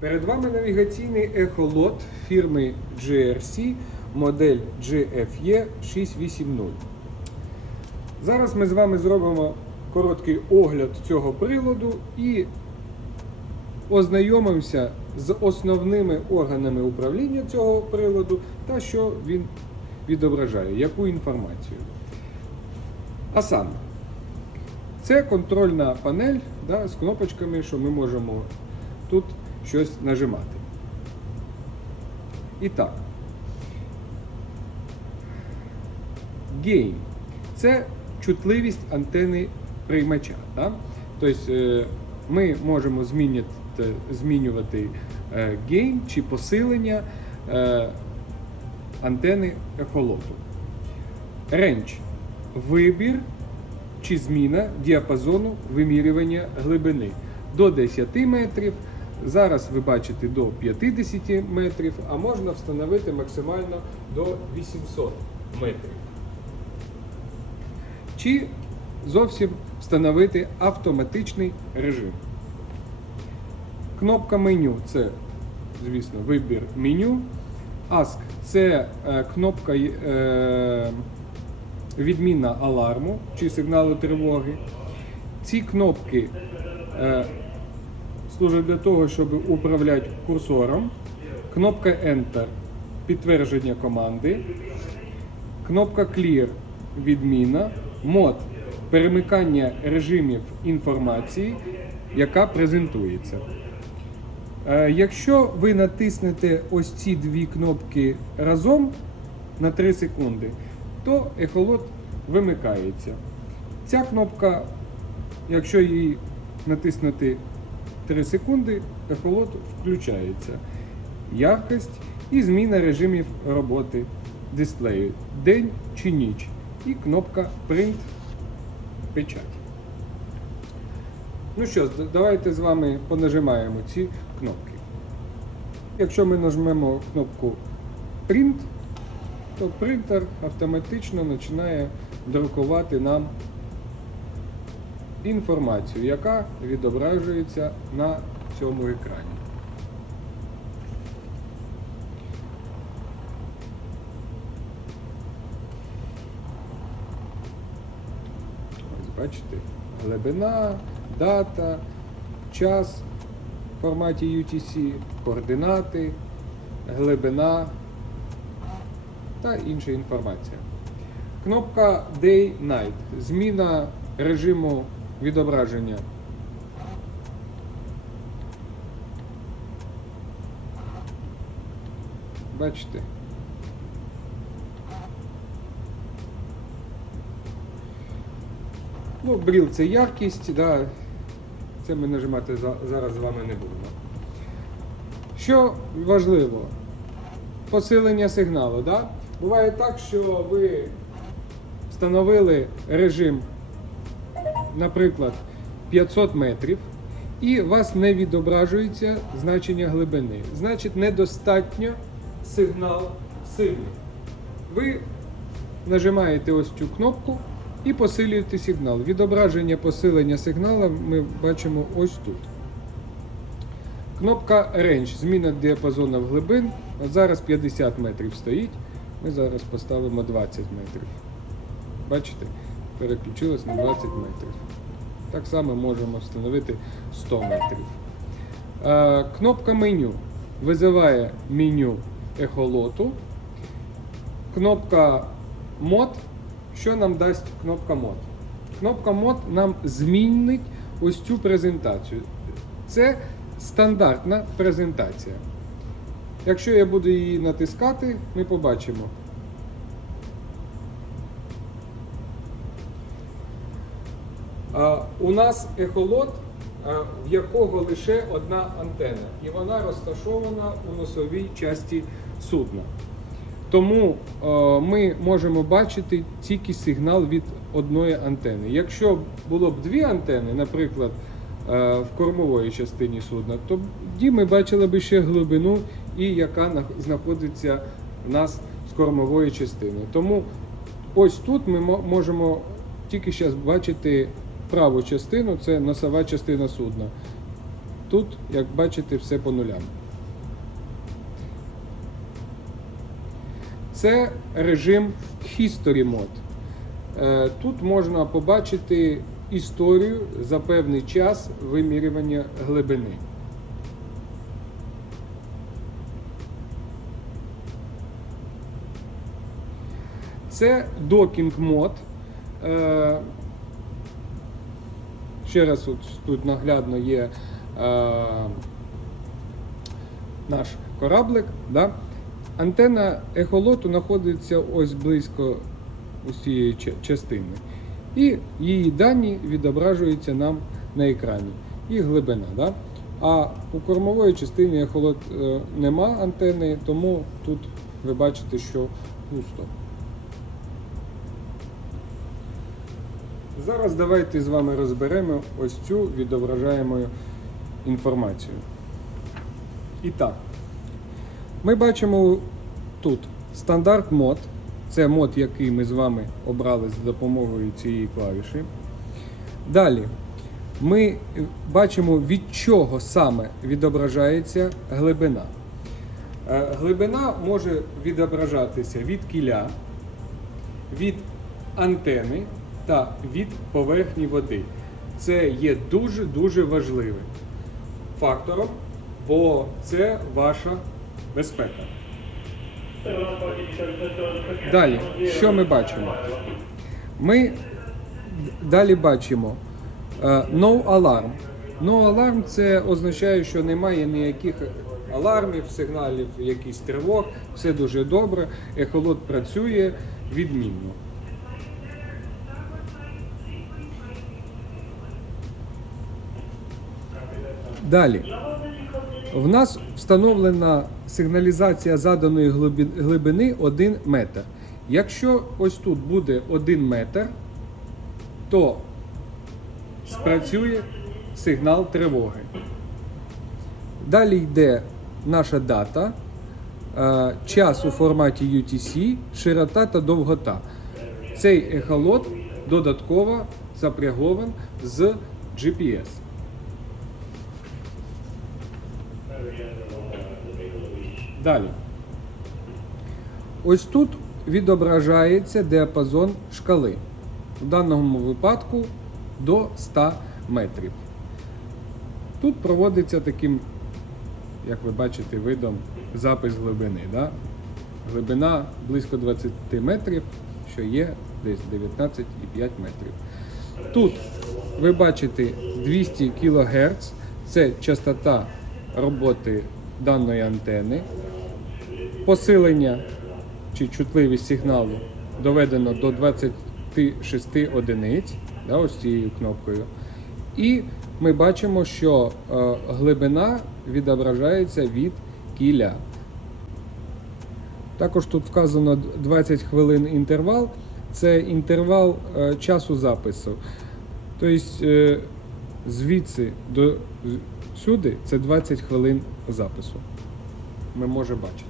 Перед вами навігаційний ехолот фірми GRC модель GFE 680. Зараз ми з вами зробимо короткий огляд цього приладу і ознайомимося з основними органами управління цього приладу та що він відображає, яку інформацію. А саме, це контрольна панель да, з кнопочками, що ми можемо тут щось нажимати. І так. Gain – це чутливість антени приймача. Да? Тобто е, ми можемо змінювати, змінювати е, гейн чи посилення е, антени ехолоту. Range – вибір чи зміна діапазону вимірювання глибини до 10 метрів. Зараз ви бачите до 50 метрів, а можна встановити максимально до 800 метрів. Чи зовсім встановити автоматичний режим. Кнопка меню це, звісно, вибір меню. Ask це е, кнопка е, відміна аларму чи сигналу тривоги. Ці кнопки служать для того, щоб управляти курсором. Кнопка Enter підтвердження команди. Кнопка Clear відміна. Мод перемикання режимів інформації, яка презентується. Е, Якщо ви натиснете ось ці дві кнопки разом на 3 секунди, то ехолот вимикається. Ця кнопка, якщо її натиснути 3 секунди, ехолот включається. Яркость і зміна режимів роботи дисплею день чи ніч. І кнопка Print печать. Ну що, давайте з вами понажимаємо ці кнопки. Якщо ми нажмемо кнопку Print, то принтер автоматично починає друкувати нам інформацію, яка відображується на цьому екрані. Ось бачите, глибина, дата, час в форматі UTC, координати, глибина та інша інформація. Кнопка Day-Night. Зміна режиму відображення. Бачите? Ну, бріл це яркість, да. це ми нажимати зараз з вами не будемо. Що важливо? Посилення сигналу. Да? Буває так, що ви встановили режим, наприклад, 500 метрів, і вас не відображується значення глибини. Значить, недостатньо сигнал сильний. Ви нажимаєте ось цю кнопку і посилюєте сигнал. Відображення посилення сигналу ми бачимо ось тут. Кнопка Range, зміна діапазону глибин. От зараз 50 метрів стоїть. Ми зараз поставимо 20 метрів. Бачите? Переключилось на 20 метрів. Так само можемо встановити 100 метрів. Е, Кнопка меню визиває меню ехолоту. Кнопка мод. Що нам дасть кнопка мод? Кнопка мод нам змінить ось цю презентацію. Це стандартна презентація. Якщо я буду її натискати, ми побачимо. У нас ехолот, в якого лише одна антена, і вона розташована у носовій часті судна. Тому ми можемо бачити тільки сигнал від одної антени. Якщо було б дві антени, наприклад, в кормової частині судна, то тоді ми бачили б ще глибину, і яка знаходиться в нас з кормової частини. Тому ось тут ми можемо тільки зараз бачити праву частину, це носова частина судна. Тут, як бачите, все по нулям. Це режим History Mode. Е, Тут можна побачити історію за певний час вимірювання глибини. Це докінг мод. Ще раз от тут наглядно є е, наш кораблик. Да? Антенна ехолоту знаходиться ось близько усієї ча- частини. І її дані відображуються нам на екрані. І глибина. Да? А у кормової частині ехолот е, нема антени, тому тут ви бачите, що пусто. Зараз давайте з вами розберемо ось цю відображаємо інформацію. І так, ми бачимо тут стандарт мод. Це мод, який ми з вами обрали за допомогою цієї клавіші. Далі ми бачимо, від чого саме відображається глибина. Е, Глибина може відображатися від кіля, від антени та від поверхні води. Це є дуже-дуже важливим фактором, бо це ваша безпека. Далі, що ми бачимо? Ми далі бачимо е, no alarm. No alarm це означає, що немає ніяких алармів, сигналів, якихось тривог, все дуже добре, ехолот працює відмінно. Далі. В нас встановлена сигналізація заданої глибини 1 метр. Якщо ось тут буде 1 метр, то спрацює сигнал тривоги. Далі йде наша дата, е, час у форматі UTC, широта та довгота. Цей ехолот додатково запрягован з GPS. Далі. Ось тут відображається діапазон шкали. В даному випадку до 100 метрів. Тут проводиться таким, як ви бачите, видом запис глибини. Да? Глибина близько 20 метрів, що є десь 19,5 метрів. Тут ви бачите 200 кГц, це частота роботи даної антени. Посилення чи чутливість сигналу доведено до 26 одиниць, да, ось цією кнопкою. І ми бачимо, що е, глибина відображається від кіля. Також тут вказано 20 хвилин інтервал. Це інтервал е, часу запису. Тобто е, звідси до сюди це 20 хвилин запису. Ми можемо бачити.